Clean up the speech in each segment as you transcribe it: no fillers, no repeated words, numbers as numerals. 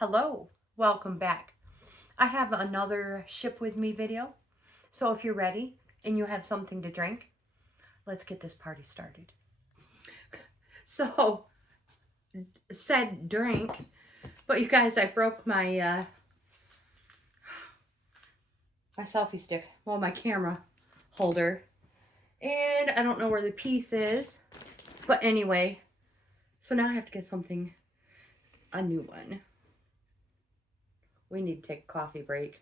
Hello, welcome back. I have another ship with me video. So if you're ready and you have something to drink, let's get this party started. So, said drink, but you guys, I broke my my selfie stick, well, my camera holder, and I don't know where the piece is, but anyway, so now I have to get a new one. We need to take a coffee break.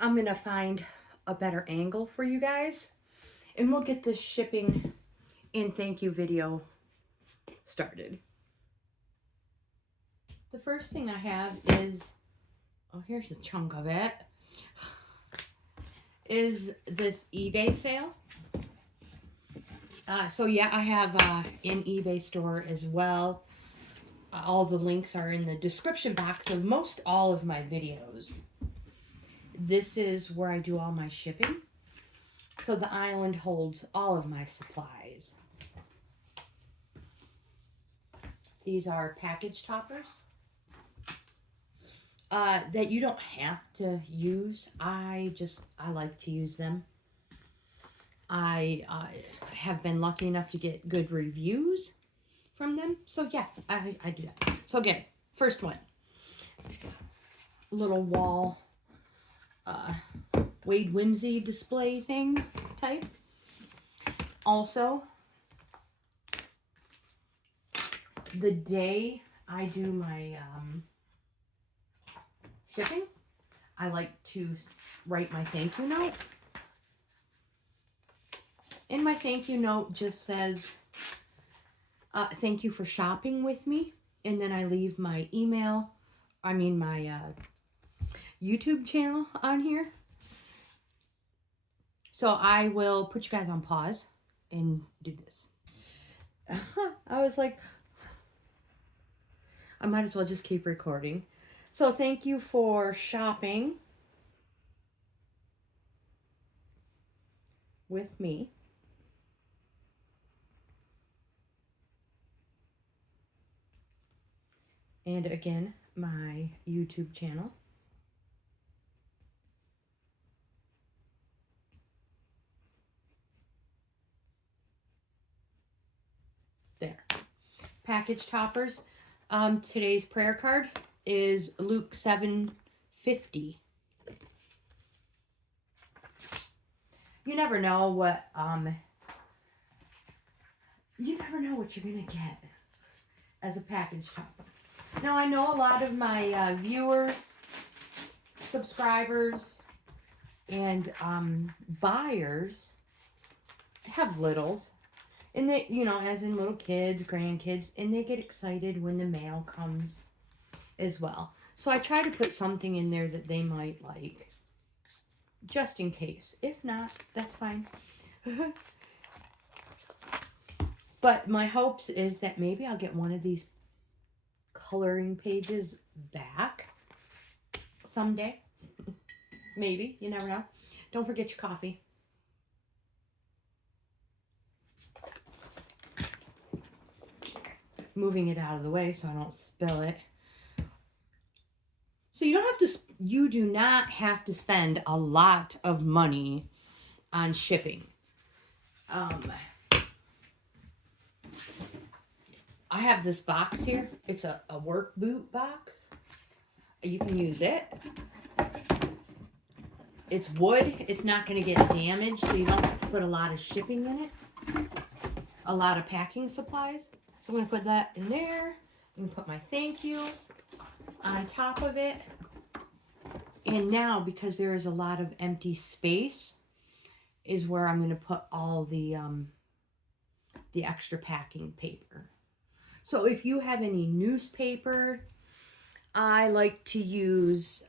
I'm going to find a better angle for you guys, and we'll get this shipping and thank you video started. The first thing I have is, oh, here's a chunk of it, is this eBay sale. So yeah, I have an eBay store as well. All the links are in the description box of most all of my videos. This is where I do all my shipping. So the island holds all of my supplies. These are package toppers that you don't have to use. I like to use them. I have been lucky enough to get good reviews from them. So yeah, I do that. So again, first one. Little wall Wade Whimsy display thing type. Also, the day I do my shipping, I like to write my thank you note. And my thank you note just says, thank you for shopping with me. And then I leave my email, my YouTube channel on here. So I will put you guys on pause and do this. I was like, I might as well just keep recording. So thank you for shopping with me. And again, my YouTube channel. There. Package toppers. Today's prayer card is Luke 7:50. You never know what you're gonna get as a package topper. Now I know a lot of my viewers, subscribers, and buyers have littles. And they, as in little kids, grandkids, and they get excited when the mail comes as well. So I try to put something in there that they might like, just in case. If not, that's fine. But my hopes is that maybe I'll get one of these coloring pages back someday. Maybe, you never know. Don't forget your coffee. Moving it out of the way so I don't spill it. So you do not have to spend a lot of money on shipping. I have this box here. It's a work boot box. You can use it. It's wood. It's not going to get damaged, so you don't have to put a lot of shipping in it. A lot of packing supplies. So I'm going to put that in there. I'm going to put my thank you on top of it. And now, because there is a lot of empty space, is where I'm going to put all the extra packing paper. So if you have any newspaper, I like to use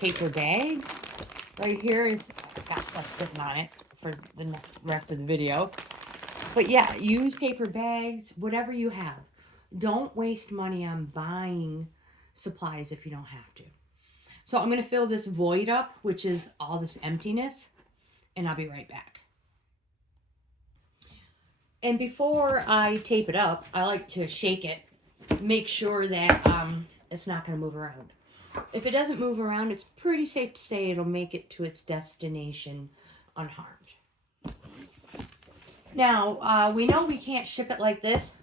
paper bags. Right here, I've got stuff sitting on it for the rest of the video. But yeah, use paper bags, whatever you have. Don't waste money on buying supplies if you don't have to. So I'm going to fill this void up, which is all this emptiness, and I'll be right back. And before I tape it up, I like to shake it, make sure that it's not going to move around. If it doesn't move around, it's pretty safe to say it'll make it to its destination unharmed. Now, we know we can't ship it like this.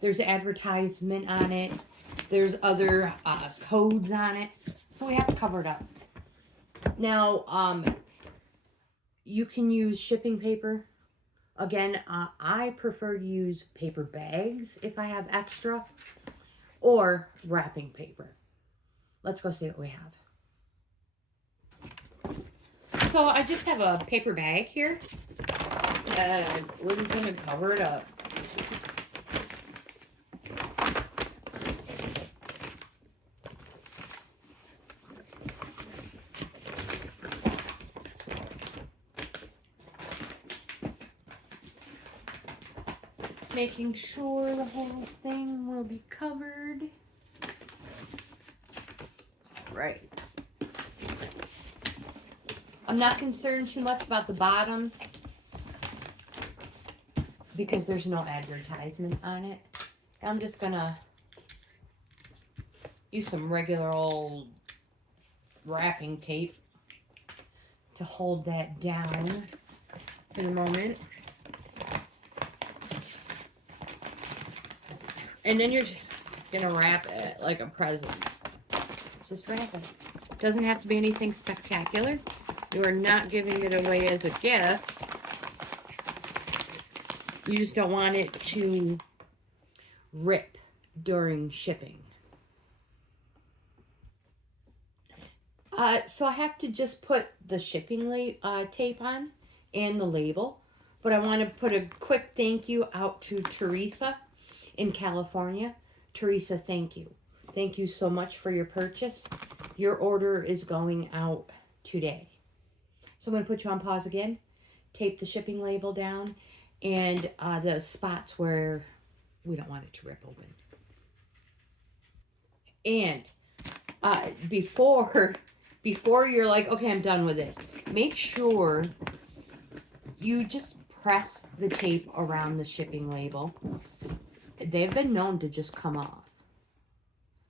There's advertisement on it. There's other codes on it. So we have to cover it up. Now, you can use shipping paper. Again, I prefer to use paper bags if I have extra, or wrapping paper. Let's go see what we have. So I just have a paper bag here. And we're just going to cover it up. Making sure the whole thing will be covered. Right. I'm not concerned too much about the bottom because there's no advertisement on it. I'm just gonna use some regular old wrapping tape to hold that down for the moment. And then you're just gonna wrap it like a present. Just wrap it. Doesn't have to be anything spectacular. You are not giving it away as a gift. You just don't want it to rip during shipping. So I have to just put the shipping tape on and the label. But I want to put a quick thank you out to Teresa in California. Teresa, thank you. Thank you so much for your purchase. Your order is going out today. So I'm going to put you on pause again. Tape the shipping label down and the spots where we don't want it to rip open. And before you're like, okay, I'm done with it, make sure you just press the tape around the shipping label. They've been known to just come off.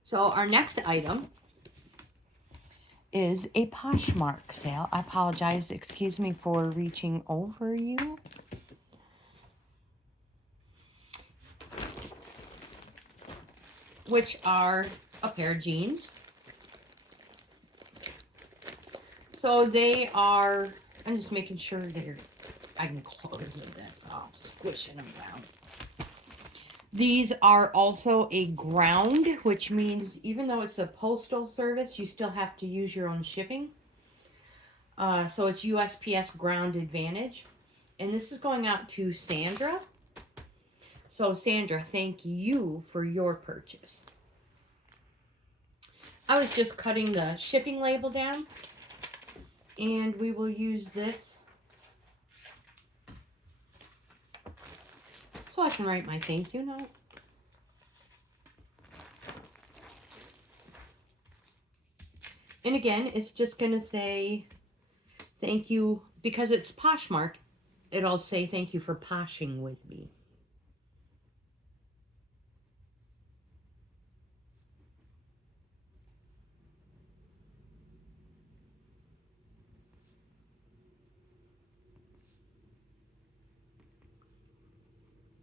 So our next item is a POSHMARK sale. I apologize. Excuse me for reaching over you. Which are a pair of jeans. So they are, I'm just making sure I can close it. That's all. Squishing them around. These are also a ground, which means even though it's a postal service, you still have to use your own shipping. So it's USPS Ground Advantage. And this is going out to Sandra. So Sandra, thank you for your purchase. I was just cutting the shipping label down. And we will use this so I can write my thank you note. And again, it's just going to say thank you. Because it's POSHMARK, it'll say thank you for poshing with me.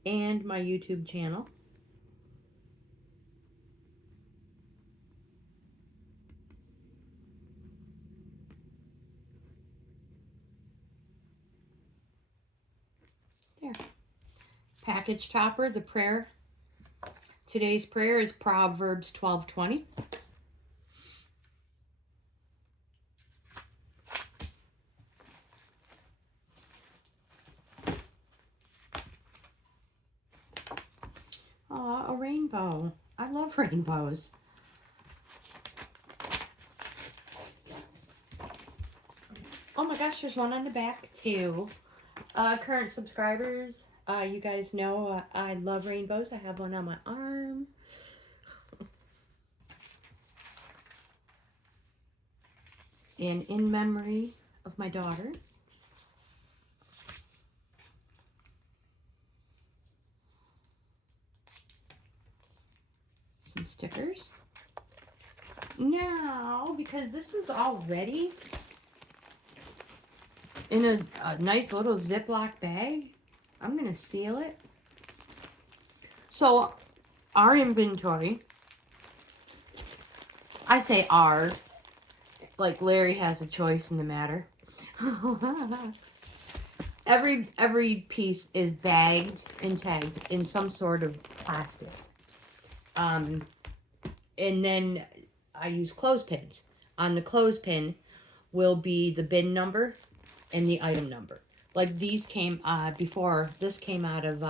And my YouTube channel. There. Package topper, the prayer. Today's prayer is Proverbs 12:20. Aw, a rainbow. I love rainbows. Oh my gosh, there's one on the back too. Current subscribers, you guys know I love rainbows. I have one on my arm. And in memory of my daughter. some stickers. Now, because this is already in a nice little Ziploc bag, I'm going to seal it. So, our inventory, I say our, like Larry has a choice in the matter. Every piece is bagged and tagged in some sort of plastic. And then I use clothespins. On the clothespin will be the bin number and the item number. Like these came before, this came out of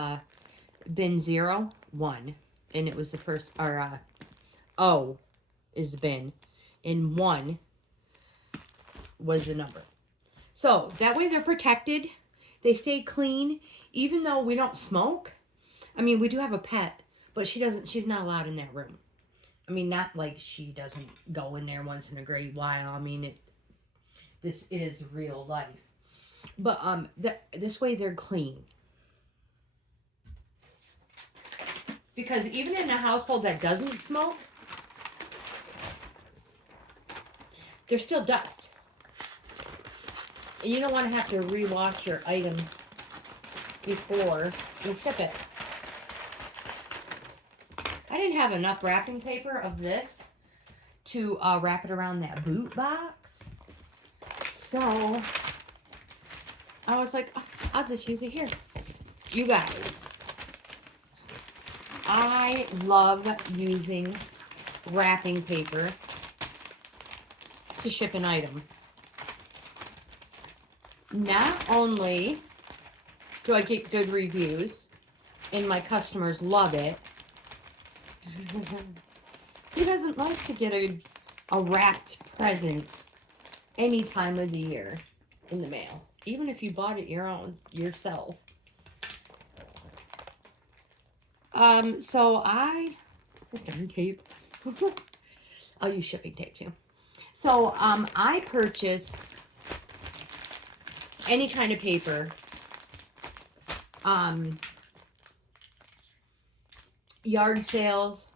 bin 01, and it was the first, or O is the bin, and 1 was the number. So that way they're protected. They stay clean, even though we don't smoke. I mean, we do have a pet, but she's not allowed in that room. I mean, not like she doesn't go in there once in a great while. I mean, this is real life. But this way they're clean. Because even in a household that doesn't smoke, there's still dust. And you don't want to have to rewash your item before you ship it. I didn't have enough wrapping paper of this to wrap it around that boot box. So I was like, oh, I'll just use it here. You guys, I love using wrapping paper to ship an item. Not only do I get good reviews, and my customers love it. Who doesn't like to get a wrapped present any time of the year in the mail? Even if you bought it yourself. So this darn tape. I'll use shipping tape too. So, I purchase any kind of paper, yard sales,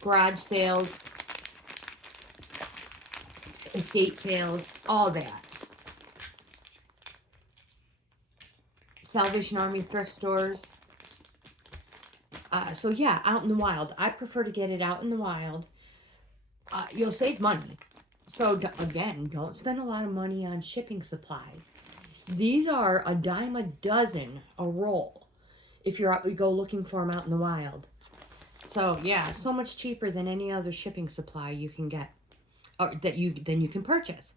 garage sales, estate sales, all that. Salvation Army thrift stores. So yeah, out in the wild. I prefer to get it out in the wild. You'll save money. So again, don't spend a lot of money on shipping supplies. These are a dime a dozen a roll if you go looking for them out in the wild. So yeah, so much cheaper than any other shipping supply you can get, or that you can purchase.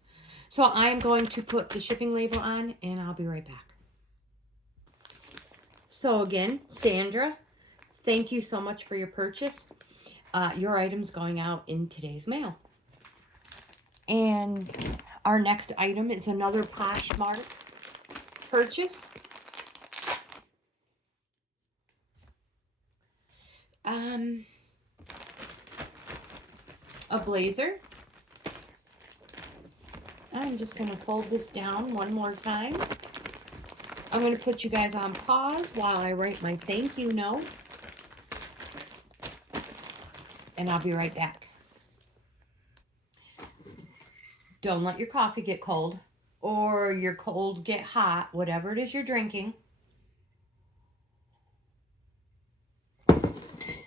So I'm going to put the shipping label on, and I'll be right back. So again, Sandra, thank you so much for your purchase. Your item's going out in today's mail. And our next item is another POSHMARK purchase. A blazer. I'm just going to fold this down one more time. I'm going to put you guys on pause while I write my thank you note. And I'll be right back. Don't let your coffee get cold or your cold get hot, whatever it is you're drinking.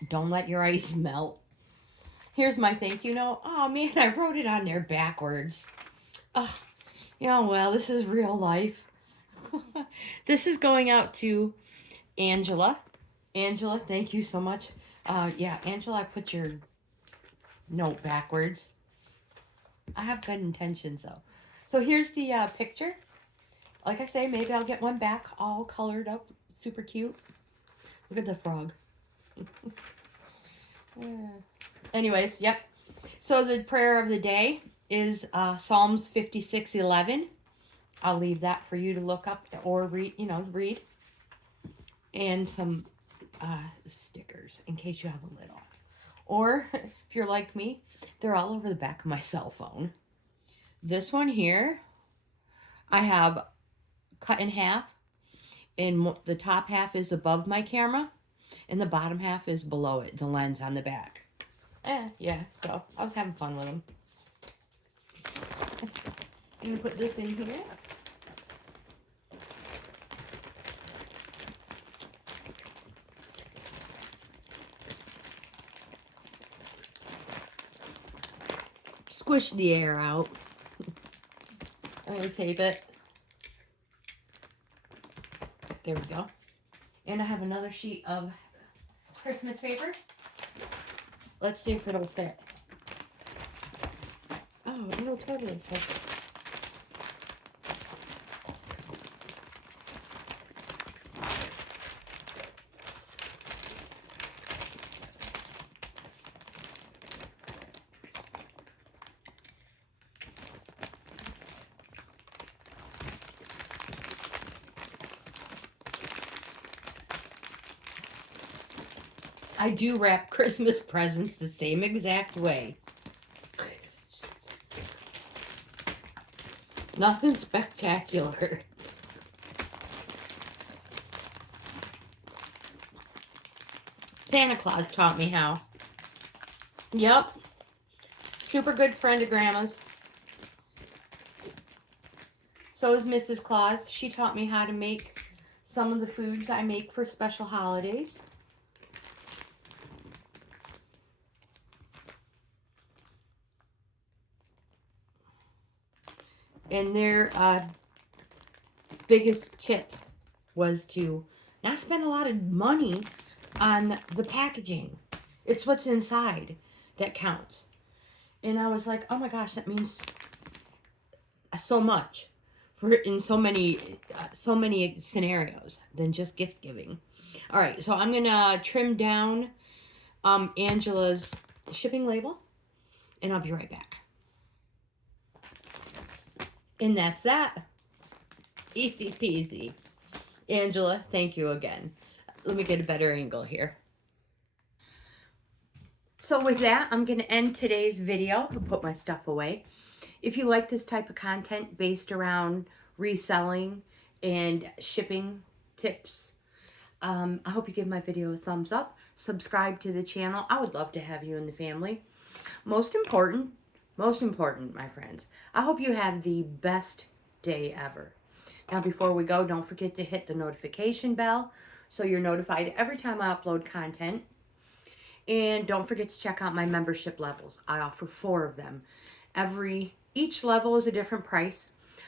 Don't let your ice melt. Here's my thank you note. Oh man, I wrote it on there backwards. Oh, well, this is real life. This is going out to Angela. Angela, thank you so much. Yeah, Angela, I put your note backwards. I have good intentions, though. So here's the picture. Like I say, maybe I'll get one back all colored up. Super cute. Look at the frog. Anyways, yep. So the prayer of the day is Psalms 56:11. I'll leave that for you to look up or read, read. And some stickers in case you have a little. Or if you're like me, they're all over the back of my cell phone. This one here, I have cut in half. And the top half is above my camera. And the bottom half is below it, the lens on the back. Yeah, so I was having fun with them. I'm going to put this in here. Squish the air out. I'm going to tape it. There we go. And I have another sheet of Christmas paper. Let's see if it'll fit. Oh, it'll totally fit. I do wrap Christmas presents the same exact way. Nothing spectacular. Santa Claus taught me how. Yep. Super good friend of Grandma's. So is Mrs. Claus. She taught me how to make some of the foods I make for special holidays. And their biggest tip was to not spend a lot of money on the packaging. It's what's inside that counts. And I was like, oh my gosh, that means so much in so many scenarios than just gift giving. All right, so I'm gonna trim down Angela's shipping label, and I'll be right back. And that's that. Easy peasy. Angela, thank you again. Let me get a better angle here. So with that, I'm going to end today's video and put my stuff away. If you like this type of content based around reselling and shipping tips, I hope you give my video a thumbs up. Subscribe to the channel. I would love to have you in the family. Most important, my friends, I hope you have the best day ever. Now, before we go, don't forget to hit the notification bell so you're notified every time I upload content. And don't forget to check out my membership levels. I offer 4 of them. Each level is a different price,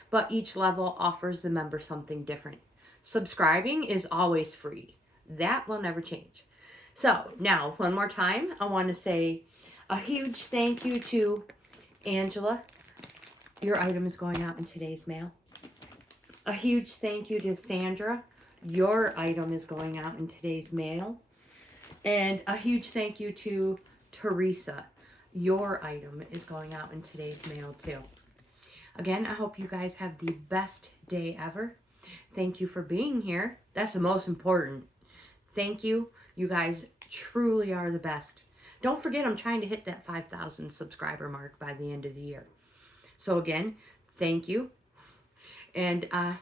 but each level offers the member something different. Subscribing is always free. That will never change. So, now, one more time, I want to say a huge thank you to Angela. Your item is going out in today's mail. A huge thank you to Sandra. Your item is going out in today's mail. And a huge thank you to Teresa. Your item is going out in today's mail too. Again, I hope you guys have the best day ever. Thank you for being here. That's the most important. Thank you. You guys truly are the best. Don't forget, I'm trying to hit that 5,000 subscriber mark by the end of the year. So again, thank you. And I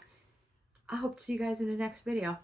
hope to see you guys in the next video.